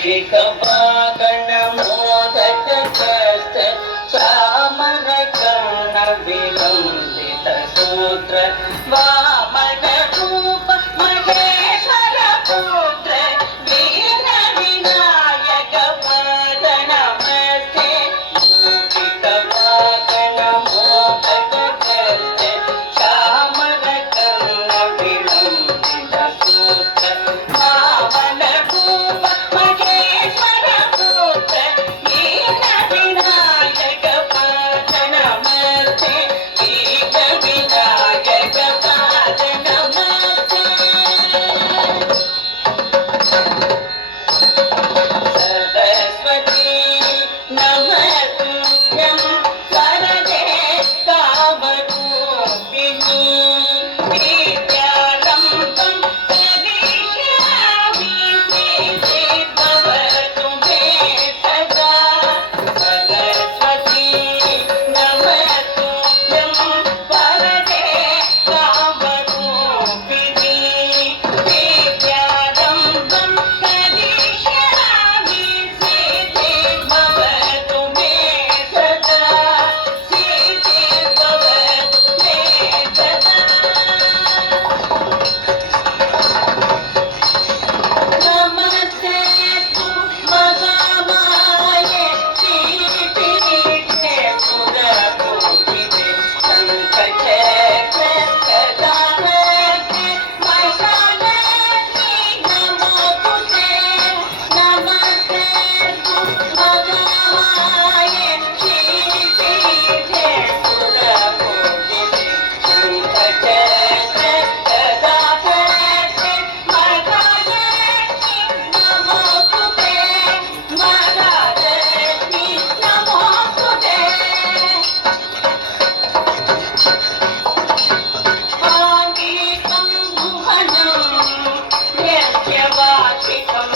मूषिकवागण मोदक कष्ट चामरकर्ण विलंबित सूत्र वामन रूप महेश्वर पुत्र वीर विनायक पद नमस्ते मूषिकवागण मोदक कष्ट चामरकर्ण विलंबित सूत्र वामन रूप महेश्वर पुत्र वीर विनायक पद नमस्ते वीर विनायक पद नमस्ते सरस्वती नमस्तुभ्यं वरदे कामरूपिणी विद्यारम्भं करिष्यामि सिद्धिर्भवतु मे सदा सरस्वती नमस्तुभ्यं वरदे कामरूपिणी विद्यारम्भं करिष्यामि सिद्धिर्भवतु मे सदा सिद्धिर्भवतु मे सदा नमस्ते तु महामाये श्रीपीठे सुरपूजिते शङ्खचक्र गदाहस्ते महिषालक्ष्मी नमोस्तुते नमस्ते तु महामाये श्रीपीठे सुरपूजिते शङ्खचक्र गदाहस्ते महालक्ष्मी नमोस्तुते महालक्ष्मी नमोस्तुते आङ्गिकं गुहनं यस्य वाचिकं